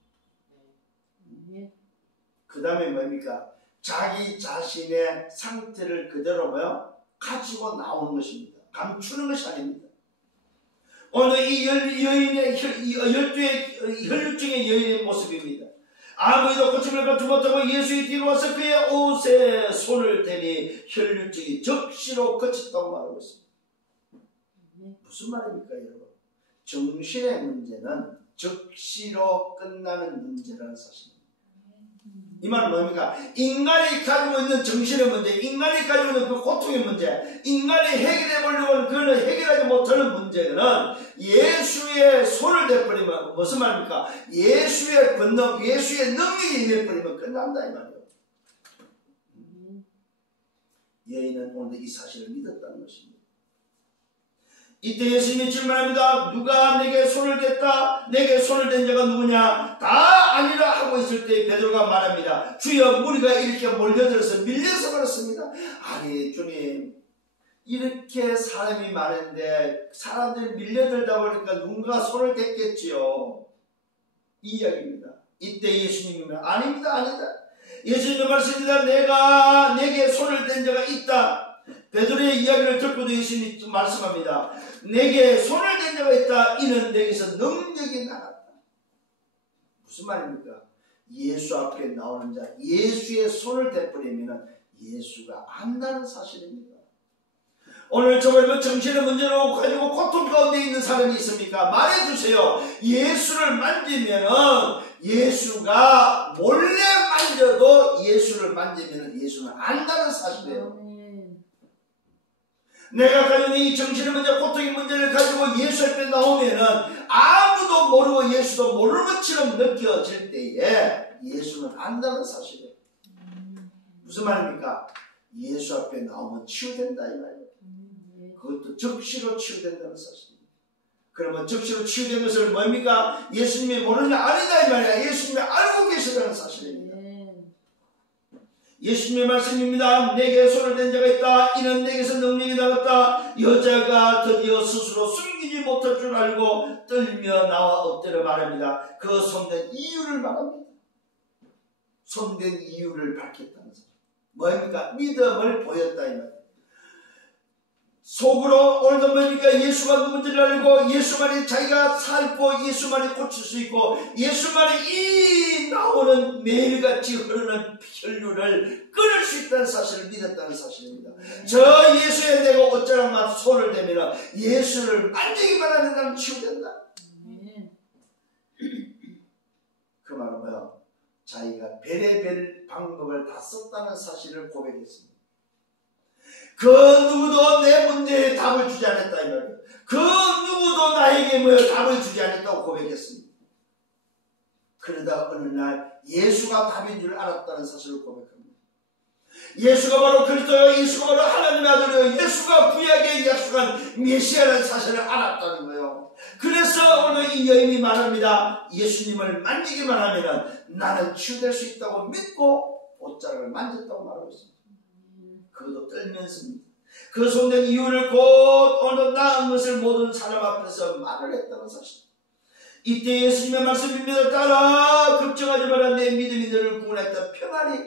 그 다음에 뭡니까? 자기 자신의 상태를 그대로 가지고 나오는 것입니다. 감추는 것이 아닙니다. 오늘 이 여인의 12의 혈류증의 여인의 모습입니다. 아무에도 고침을 받지 못하고 예수의 뒤로 와서 그의 옷에 손을 대니 혈류증이 적시로 그쳤다고 말하고 있습니다. 무슨 말입니까 여러분? 정신의 문제는 적시로 끝나는 문제라는 사실입니다. 이 말은 뭡니까? 인간이 가지고 있는 정신의 문제, 인간이 가지고 있는 그 고통의 문제, 인간이 해결해 보려고 하는 그는 해결하지 못하는 문제는 예수의 손을 대버리면 무슨 말입니까? 예수의 권능, 예수의 능력이 임해버리면 끝난다 이 말이에요. 여인은 오늘 이 사실을 믿었다는 것입니다. 이때 예수님이 질문합니다. 누가 내게 손을 댔다? 내게 손을 댄 자가 누구냐? 다 아니라 하고 있을 때 베드로가 말합니다. 주여, 무리가 이렇게 몰려들어서 밀려서 그렇습니다. 아니 주님, 이렇게 사람이 많은데 사람들이 밀려들다 보니까 누군가 손을 댔겠지요. 이 이야기입니다. 이때 예수님은 아닙니다. 아니다. 예수님의 말씀입니다. 내가 내게 손을 댄 자가 있다. 베드로의 이야기를 듣고도 예수님이 말씀합니다. 내게 손을 댄 자가 있다. 이는 내게서 능력이 나갔다. 무슨 말입니까? 예수 앞에 나오는 자, 예수의 손을 대버리면 예수가 안다는 사실입니다. 오늘 정말 정신의 문제로 가지고 고통 가운데 있는 사람이 있습니까? 말해주세요. 예수를 만지면 예수가 몰래 만져도 예수를 만지면 예수는 안다는 사실이에요. 내가 가지고 이 정신의 문제, 고통의 문제를 가지고 예수 앞에 나오면은 아무도 모르고 예수도 모르는 것처럼 느껴질 때에 예수는 안다는 사실이에요. 무슨 말입니까? 예수 앞에 나오면 치유된다 이 말이에요. 그것도 즉시로 치유된다는 사실입니다. 그러면 즉시로 치유된 것을 뭡니까? 예수님이 모르냐? 아니다 이 말이야. 예수님이 알고 계시다는 사실입니다. 예수님의 말씀입니다. 내게 손을 댄 자가 있다. 이는 내게서 능력이 나갔다. 여자가 드디어 스스로 숨기지 못할 줄 알고 떨며 나와 엎드려 말합니다. 그 손댄 이유를 말합니다. 손댄 이유를 밝혔다는 사실. 뭡니까? 믿음을 보였다 이 말이에요. 속으로 오늘도 뭡니까? 예수가 누군지를 알고 예수만이 자기가 살고 예수만이 고칠 수 있고 예수만이 이 나오는 매일같이 흐르는 혈류를 끊을 수 있다는 사실을 믿었다는 사실입니다. 저 예수에 내가 어쩌라만 손을 대면 예수를 만지기만 하면 나는 치유된다. 그 말은 뭐야? 자기가 별의별 방법을 다 썼다는 사실을 고백했습니다. 그 누구도 내 문제에 답을 주지 않았다 이 말이에요. 그 누구도 나에게 답을 주지 않았다고 고백했습니다. 그러다가 어느 날 예수가 답인 줄 알았다는 사실을 고백합니다. 예수가 바로 그리스도요, 예수가 바로 하나님의 아들이요, 예수가 구약에 약속한 메시아라는 사실을 알았다는 거예요. 그래서 오늘 이 여인이 말합니다. 예수님을 만지기만 하면 나는 치유될 수 있다고 믿고 옷자락을 만졌다고 말하고 있습니다. 그것도 떨면서입니다. 그 손댄 이유를 곧 오늘 나은 것을 모든 사람 앞에서 말을 했다는 사실. 이때 예수님의 말씀입니다. 따라 걱정하지 마라. 내 믿음이 너를 구원했다. 평안히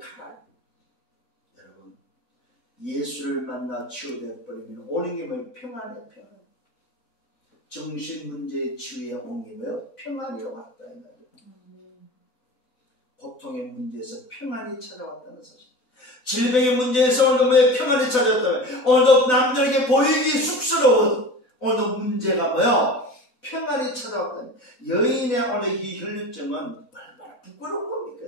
가라. 여러분, 예수를 만나 치유되어 버리면 오는 게 뭐예요? 평안이에요. 평안. 정신 문제의 치유에 온 게 뭐예요? 평안이 왔다 이 말이에요. 고통의 문제에서 평안이 찾아왔다는 사실. 질병의 문제에서 오늘도 왜 평안이 찾아왔다면 오늘도 남들에게 보이기 쑥스러운 오늘도 문제가 뭐요? 평안이 찾아왔다니. 여인의 오늘 이 혈류증은 얼마나 부끄러운 겁니까?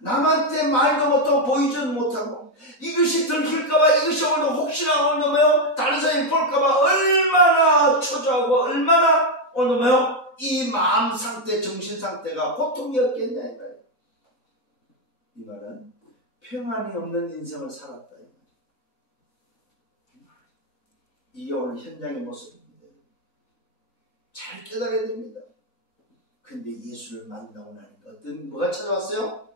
남한테 말도 못하고 보이지도 못하고 이것이 들킬까봐 이것이 오늘 혹시나 오늘 뭐요? 다른 사람이 볼까봐 얼마나 초조하고 얼마나 오늘 뭐요? 이 마음 상태, 정신 상태가 고통이었겠냐 이 말이에요. 이 말은 평안이 없는 인생을 살았다. 이게 오늘 현장의 모습입니다. 잘 깨달아야 됩니다. 근데 예수를 만나고 나니까 뭐가 찾아왔어요?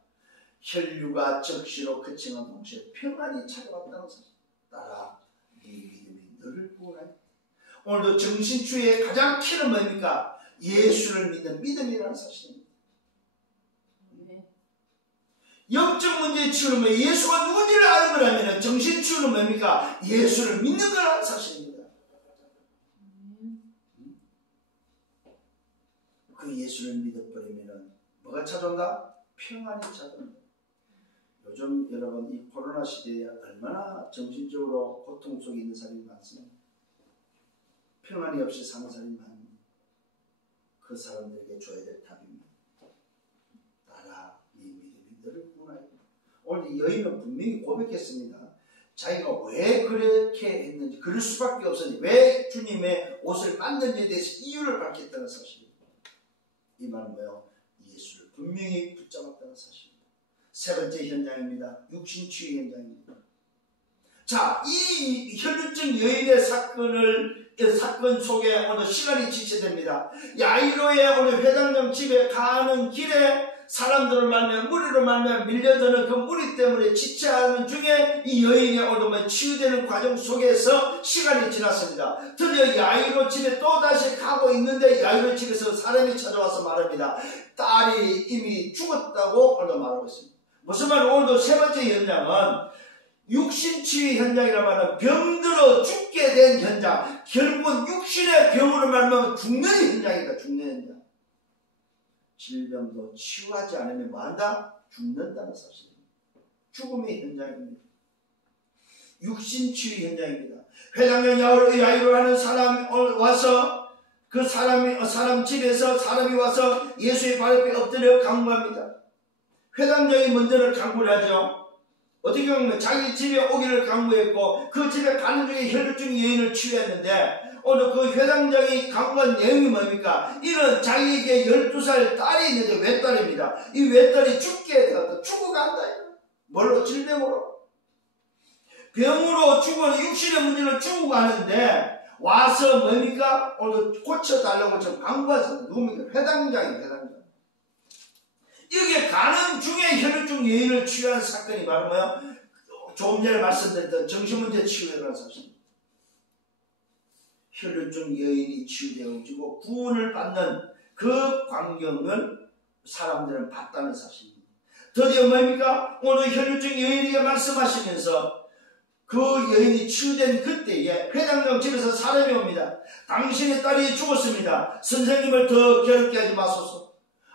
혈류가 즉시로 그치는 동시에 평안이 찾아왔다는 사실. 따라 네 믿음이 너를 구원하니. 오늘도 정신주의의 가장 키는 뭡니까? 예수를 믿는 믿음이라는 사실입니다. 영적 문제의 치유는 뭐 예수가 누군지를 아는 거라면 정신 치유는 뭡니까? 예수를 믿는 거라는 사실입니다. 그 예수를 믿어버리면 뭐가 찾아온다? 평안이 찾아온다. 요즘 여러분 이 코로나 시대에 얼마나 정신적으로 고통 속에 있는 사람이 많습니다. 평안이 없이 사는 사람이 많습니다. 그 사람들에게 줘야 될 답입니다. 오늘 여인은 분명히 고백했습니다. 자기가 왜 그렇게 했는지, 그럴 수밖에 없었는지, 왜 주님의 옷을 만든지에 대해서 이유를 밝혔다는 사실입니다. 이 말은 뭐예요? 예수를 분명히 붙잡았다는 사실입니다. 세 번째 현장입니다. 육신치유 현장입니다. 자, 이 혈루증 여인의 사건 속에 오늘 시간이 지체됩니다. 야이로의 오늘 회당장 집에 가는 길에 사람들을 만나면 무리로 만나면 밀려드는 그 무리 때문에 지체하는 중에 이 여인이 오늘 치유되는 과정 속에서 시간이 지났습니다. 드디어 야이로 집에 또다시 가고 있는데 야이로 집에서 사람이 찾아와서 말합니다. 딸이 이미 죽었다고 오늘 말하고 있습니다. 무슨 말은 오늘도 세 번째 현장은 육신치유 현장이라 말하면 병들어 죽게 된 현장, 결국은 육신의 병으로 말하면 죽는 현장이다. 죽는 현장. 질병도 치유하지 않으면 뭐한다? 죽는다는 사실입니다. 죽음의 현장입니다. 육신치유 현장입니다. 회당장 야이로 하는 사람 와서 그 사람 집에서 사람이 와서 예수의 발 앞에 엎드려 간구합니다. 회당장이 먼저는 간구를 하죠. 어떻게 보면 자기 집에 오기를 간구했고 그 집에 가는 중에 혈루증 여인을 치유했는데 오늘 그 회당장이 간구한 내용이 뭡니까? 이는 자기에게 12살 딸이 있는데 외딸입니다. 이 외딸이 죽게 되었다. 죽어간다. 뭘로? 질병으로. 병으로 죽어는 육신의 문제는 죽어가는데 와서 뭡니까? 오늘 고쳐달라고 좀 간구하셨다. 누굽니까? 회당장입니다. 회당장. 여기에 가는 중에 혈루증 여인을 치유한 사건이 바로 뭐야? 조금 전에 말씀드렸던 정신문제 치유라는 사실입니다. 혈루증 여인이 치유되어지고 구원을 받는 그 광경을 사람들은 봤다는 사실입니다. 드디어 뭡니까? 오늘 혈루증 여인에게 말씀하시면서 그 여인이 치유된 그때에 회당장 집에서 사람이 옵니다. 당신의 딸이 죽었습니다. 선생님을 더 괴롭게 하지 마소서.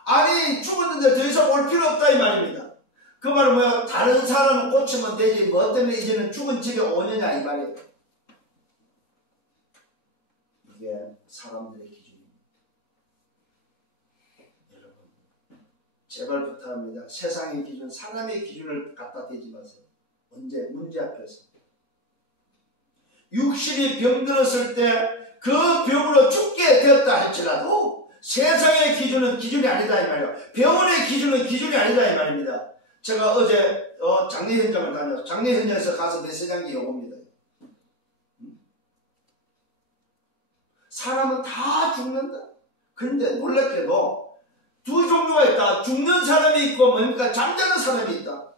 아니 죽었는데 더 이상 올 필요 없다 이 말입니다. 그 말은 뭐야? 다른 사람은 고치면 되지 뭐 때문에 이제는 죽은 집에 오느냐 이 말이에요. 이게 사람들의 기준입니다. 여러분 제발 부탁합니다. 세상의 기준, 사람의 기준을 갖다 대지 마세요. 언제? 문제 앞에서. 육신이 병들었을 때 그 병으로 죽게 되었다 할지라도 세상의 기준은 기준이 아니다 이 말이에요. 병원의 기준은 기준이 아니다 이 말입니다. 제가 어제 장례 현장을 다녀서 장례 현장에서 가서 메시지한 게 이겁니다. 사람은 다 죽는다. 그런데 놀랍게도 두 종류가 있다. 죽는 사람이 있고 뭡니까? 잠자는 사람이 있다.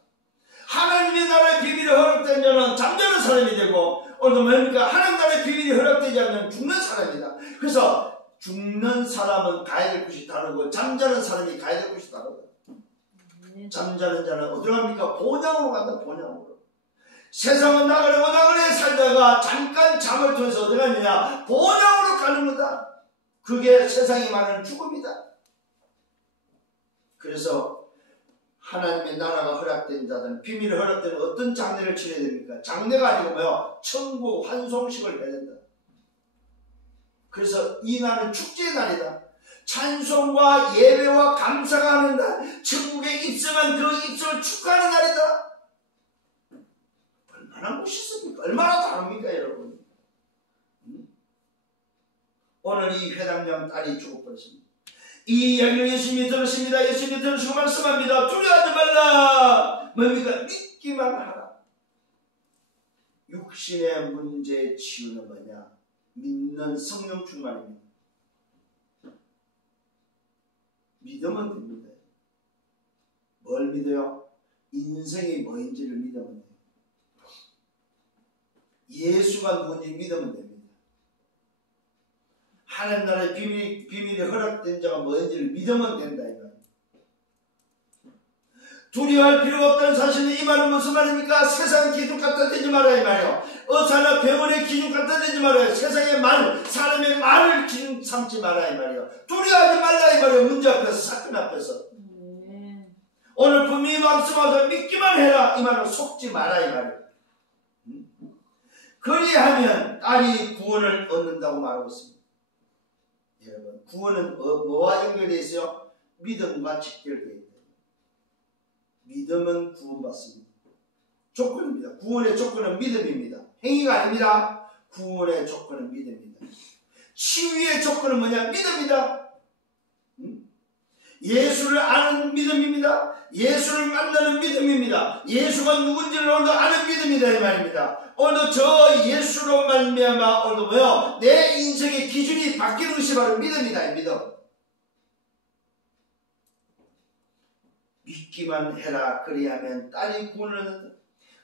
하나님의 나라의 비밀이 허락된 자는 잠자는 사람이 되고 오늘 뭡니까? 하나님 나라의 비밀이 허락되지 않는 죽는 사람이다. 그래서 죽는 사람은 가야 될 곳이 다르고 잠자는 사람이 가야 될 곳이 다르다. 잠자는 자는 어디로 갑니까? 본향으로 간다. 본향으로. 세상은 나그네 살다가 잠깐 잠을 통해서 어디 가느냐? 본향으로 가는 거다. 그게 세상이 말하는 죽음이다. 그래서 하나님의 나라가 허락된 자들은 비밀이 허락되는 어떤 장례를 치러야 됩니까? 장례가 아니고 뭐요? 천국 환송식을 해야 된다. 그래서 이 날은 축제의 날이다. 찬송과 예배와 감사가 하는 날, 천국에 입성한 그 입성을 축하하는 날이다. 얼마나 멋있습니까? 얼마나 다릅니까 여러분? 오늘 이 회당장 딸이 죽어버렸습니다. 이 이야기를 예수님이 들으십니다. 예수님이 들으시고 말씀합니다. 두려워하지 말라. 뭡니까? 믿기만 하라. 육신의 문제의 치유는 뭐냐? 믿는 성령 충만입니다. 믿으면 됩니다. 뭘 믿어요? 인생이 뭐인지를 믿으면 돼요. 예수가 누군지 믿으면 됩니다. 하나님 나라의 비밀이 허락된 자가 뭔지를 믿으면 된다. 이 말입니다. 두려워할 필요가 없다는 사실은 이 말은 무슨 말입니까? 세상 기준 갖다 대지 말아야 이 말이에요. 의사나 병원의 기준 갖다 대지 말아요. 세상의 말, 사람의 말을 기준 삼지 말아야 이 말이에요. 두려워하지 말라 이 말이에요. 문제 앞에서, 사건 앞에서. 오늘 분명히 말씀하셔서 믿기만 해라 이 말은 속지 마라 이 말이에요. 그리하면 딸이 구원을 얻는다고 말하고 있습니다. 여러분, 구원은 뭐와 연결되어 있어요? 믿음과 직결되어 있다. 믿음은 구원받습니다. 조건입니다. 구원의 조건은 믿음입니다. 행위가 아닙니다. 구원의 조건은 믿음입니다. 치유의 조건은 뭐냐? 믿음이다. 예수를 아는 믿음입니다. 예수를 만나는 믿음입니다. 예수가 누군지를 오늘도 아는 믿음이다 이 말입니다. 오늘도 저 예수로 말미암아 오늘도 뭐요? 내 인생의 기준이 바뀌는 것이 바로 믿음이다. 이 믿음. 믿기만 해라. 그리하면 딸이 구원을 얻는다.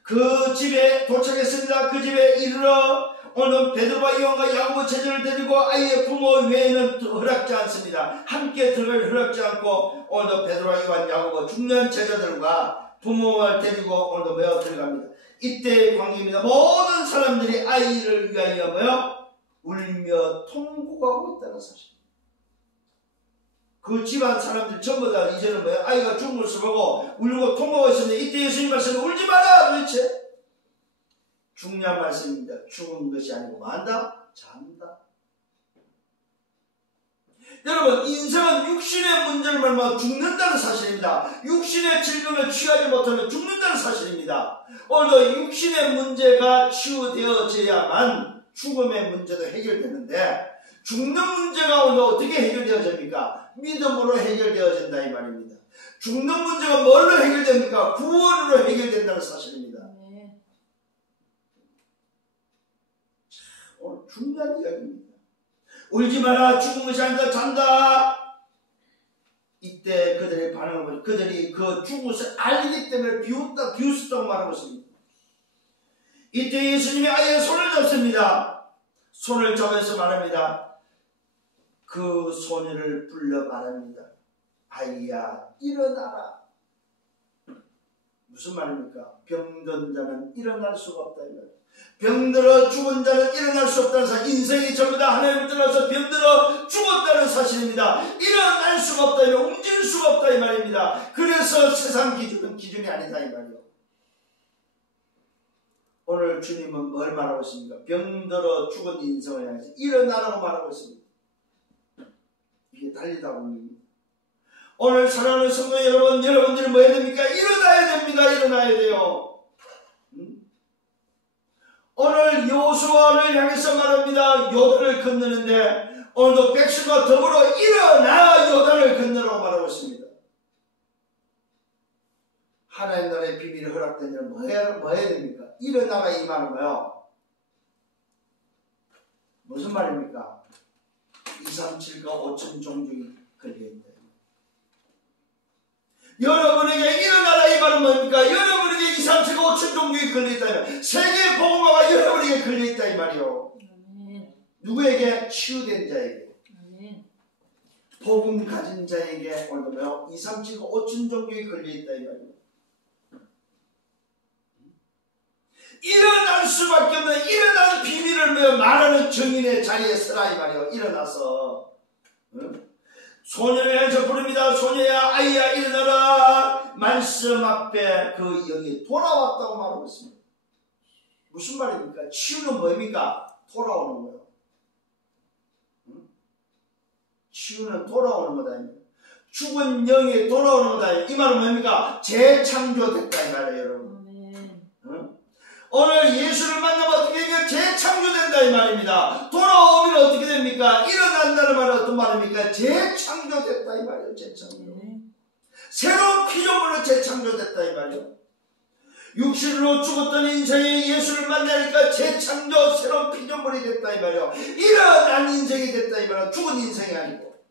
그 집에 도착했습니다. 그 집에 이르러 오늘 베드로와 요한과 야고보 제자를 데리고 아이의 부모 외에는 허락지 않습니다. 함께 들어갈 허락지 않고 오늘 베드로와 요한 야고보 중요한 제자들과 부모를 데리고 오늘 뭐요 들어갑니다. 이때의 광경입니다. 모든 사람들이 아이를 위하여 뭐요 울며 통곡하고 있다는 사실. 그 집안 사람들 전부 다 이제는 뭐야 아이가 죽은 것을 보고 울고 통곡하고 있었는데 이때 예수님 말씀은 울지 마라 도대체. 중요한 말씀입니다. 죽은 것이 아니고 뭐 한다? 잔다. 여러분 인생은 육신의 문제를 말하면 죽는다는 사실입니다. 육신의 질병을 취하지 못하면 죽는다는 사실입니다. 오늘 육신의 문제가 치유되어져야만 죽음의 문제도 해결되는데 죽는 문제가 오늘 어떻게 해결되어집니까? 믿음으로 해결되어진다 이 말입니다. 죽는 문제가 뭘로 해결됩니까? 구원으로 해결된다는 사실입니다. 오늘 중요한 이야기입니다. 울지 마라. 죽은 것이 아니다. 잔다. 이때 그들의 반응을 보니 그들이 그 죽은 것을 알기 때문에 비웃었다고 말하고 있습니다. 이때 예수님이 아이의 손을 잡습니다. 손을 잡아서 말합니다. 그 소녀를 불러 말합니다. 아이야 일어나라. 무슨 말입니까? 병든 자는 일어날 수가 없다. 병들어 죽은 자는 일어날 수 없다는 사실. 인생이 전부 다 하나님을 떠나서 병들어 죽었다는 사실입니다. 일어날 수가 없다. 움직일 수가 없다 이 말입니다. 그래서 세상 기준은 기준이 아니다 이 말이요. 오늘 주님은 뭘 말하고 있습니까? 병들어 죽은 인생을 향해서 일어나라고 말하고 있습니다. 이게 달리다 보니 오늘 사랑하는 성도 여러분, 여러분들이 뭐 해야 됩니까? 일어나야 됩니다. 일어나야 돼요. 오늘 여호수아를 향해서 말합니다. 요단을 건너는데 오늘도 백성과 더불어 일어나 요단을 건너라고 말하고 있습니다. 하나님 나라의 비밀이 허락된 일은 뭐 해야 됩니까? 일어나라 이 말은 뭐요? 무슨 말입니까? 237과 5천 종족이 걸려있다. 여러분에게 일어나라 이 말은 뭡니까? 여러분에게 237과 5천 종족이 걸려있다면 세계 복음화가 여러분에게 걸려있다 이 말이요. 누구에게? 치유된 자에게. 복음 가진 자에게 오늘도 뭐요? 237과 5천 종족이 걸려있다 이 말이요. 일어날 수밖에 없는 일어나는 비밀을 말하는 증인의 자리에 서라 이 말이요. 일어나서 소녀를 향해서 부릅니다. 소녀야 아이야 일어나라. 말씀 앞에 그 영이 돌아왔다고 말하고 있습니다. 무슨 말입니까? 치유는 뭡니까? 돌아오는 거예요. 치유는 돌아오는 거다. 죽은 영이 돌아오는 거다. 이 말은 뭡니까? 재창조됐다 이 말이에요 여러분. 오늘 예수를 만나면 어떻게 되면 재창조된다 이 말입니다. 돌아오면 어떻게 됩니까? 일어난다는 말은 어떤 말입니까? 재창조됐다 이 말이에요. 재창조. 새로운 피조물로 재창조됐다 이 말이에요. 육신으로 죽었던 인생이 예수를 만나니까 재창조 새로운 피조물이 됐다 이 말이에요. 일어난 인생이 됐다 이 말이에요. 죽은 인생이 아니고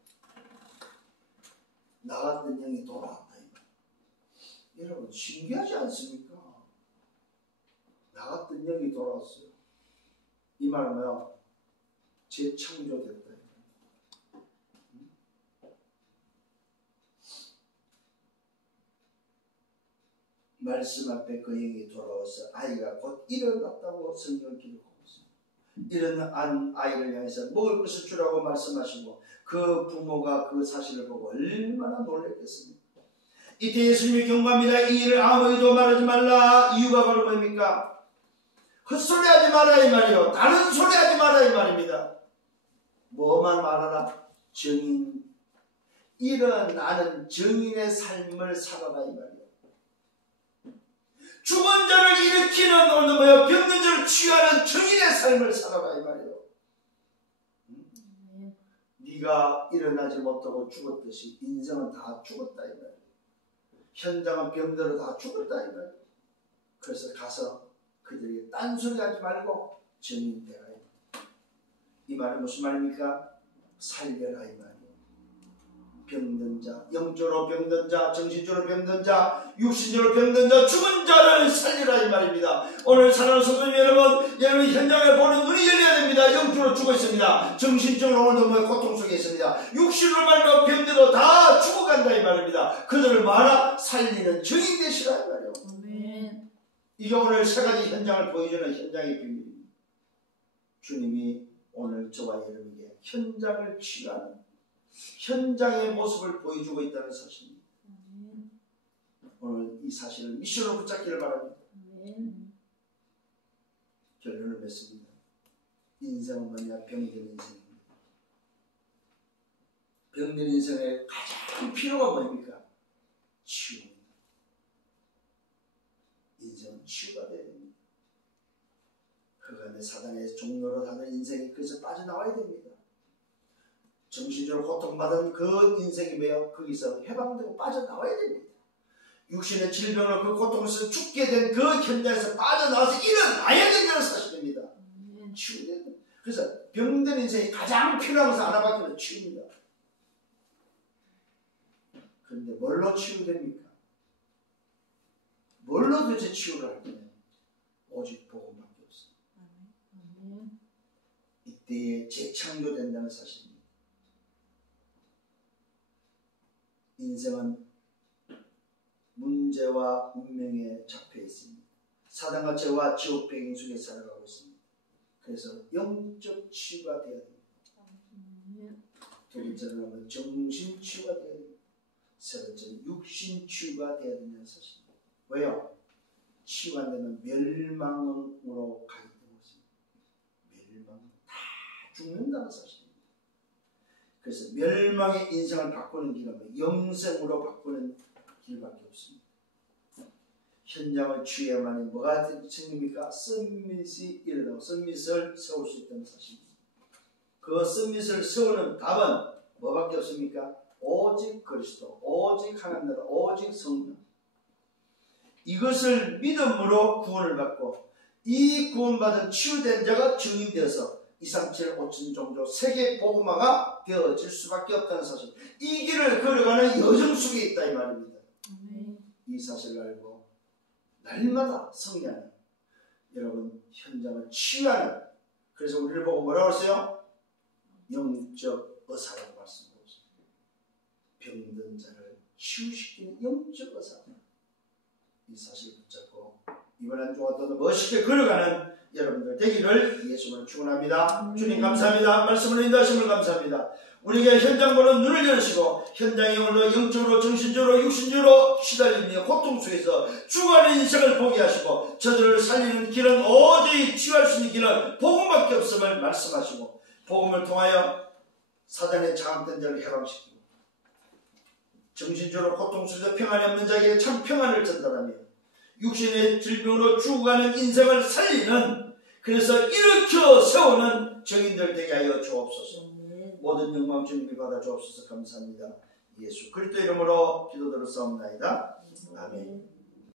나갔던 영이 돌아왔다 이 말이에요. 여러분 신기하지 않습니까? 나갔던 영이 돌아왔어요. 이 말은 뭐야? 재창조됐다. 말씀 앞에 그 영이 돌아와서 아이가 곧 일어났다고 성경 기록하고 있습니다. 일어난 아이를 향해서 먹을 것을 주라고 말씀하시고 그 부모가 그 사실을 보고 얼마나 놀랐겠습니까? 이때 예수님이 경고합니다. 이 일을 아무에도 말하지 말라. 이유가 바로 뭡니까? 헛소리하지 마라 이 말이요. 다른 소리하지 마라 이 말입니다. 뭐만 말하라? 증인. 일어나는 증인의 삶을 살아라 이 말이요. 죽은 자를 일으키는 오늘 뭐야 병든 자를 치유하는 증인의 삶을 살아라 이 말이에요. 네가 일어나지 못하고 죽었듯이 인생은 다 죽었다 이 말이에요. 현장은 병들어 다 죽었다 이 말이에요. 그래서 가서 그들에게 딴소리 하지 말고 증인되라. 이 말은 무슨 말입니까? 살려라 이 말이에요. 병든 자, 영적으로 병든 자, 정신적으로 병든 자, 육신적으로 병든 자, 죽은 자를 살리라 이 말입니다. 오늘 사랑하는 성도님 여러분, 여러분 현장을 보는 눈이 열려야 됩니다. 영적으로 죽어 있습니다. 정신적으로 오늘도 뭐 고통 속에 있습니다. 육신으로 말로 병들어 다 죽어간다 이 말입니다. 그들을 말아 살리는 증인 되시라 이 말이에요. 이게 오늘 세 가지 현장을 보여주는 현장의 비밀입니다. 주님이 오늘 저와 여러분에게 현장을 치유하는 현장의 모습을 보여주고 있다는 사실입니다. 오늘 이 사실을 미션으로 붙잡기를 바랍니다. 결론을 맺습니다. 인생은 뭐냐? 병든 인생입니다. 병든 인생의 가장 필요가 뭡니까? 치유입니다. 인생은 치유가 되어야 됩니다. 그간의 사단의 종로로 하는 인생이 그래서 빠져나와야 됩니다. 정신적으로 고통받은 그 인생이 뭐예요? 거기서 해방되고 빠져나와야 됩니다. 육신의 질병으로 그 고통에서 죽게 된 그 현장에서 빠져나와서 일어나야 된다는 사실입니다. 치유돼야 됩니다. 그래서 병든 인생이 가장 필요한 것은 하나밖에 없는 치유입니다. 그런데 뭘로 치유됩니까? 뭘로 도대체 치유를 할 거냐? 오직 복음밖에 없습니다. 이때에 재창조된다는 사실입니다. 인생은 문제와 운명에 잡혀 있습니다. 사단과 죄와 지옥 배경 속에 살아가고 있습니다. 그래서 영적 치유가 되어야 됩니다. 두 번째는 하면 정신 치유가 되어야 됩니다. 세 번째는 육신 치유가 되어야 된다는 사실입니다. 왜요? 치유 안 되면 멸망으로 가기 때문입니다. 멸망 다 죽는다는 사실입니다. 그래서 멸망의 인생을 바꾸는 길은 영생으로 바꾸는 길밖에 없습니다. 현장을 치유해야만이 뭐가 생깁니까? 썸밋이 일어나고 썸밋을 세울 수 있다는 사실입니다. 그 썸밋을 세우는 답은 뭐밖에 없습니까? 오직 그리스도, 오직 하나님 나라, 오직 성령. 이것을 믿음으로 구원을 받고 이 구원받은 치유된 자가 증인되어서 237 5천 종족 세계 복음화가 되어질 수밖에 없다는 사실. 이 길을 걸어가는 여정 속에 있다 이 말입니다. 이 사실을 알고 날마다 성리하는 여러분 현장을 치유하는, 그래서 우리를 보고 뭐라고 했어요? 영적 의사라고 말씀하고 있습니다. 병든 자를 치유시키는 영적 의사. 이 사실을 붙잡고 이번 한 주가 더 멋있게 걸어가는 여러분들 되기를 예수님을 축원합니다. 주님 감사합니다. 말씀을 인도하심을 감사합니다. 우리에게 현장 보는 눈을 열으시고 현장에 오늘 영적으로 정신적으로 육신적으로 시달리며 고통 속에서 죽어가는 인생을 보게 하시고 저들을 살리는 길은 오직 치유할 수 있는 길은 복음밖에 없음을 말씀하시고 복음을 통하여 사단의 장악된 자를 해방시키고 정신적으로 고통 속에서 평안이 없는 자에게 참 평안을 전달하며 육신의 질병으로 죽어가는 인생을 살리는, 그래서 일으켜 세우는 증인들 되게 하여 주옵소서. 모든 영광 주님이 받아 주옵소서. 감사합니다. 예수 그리스도 이름으로 기도드렸사옵나이다. 아멘.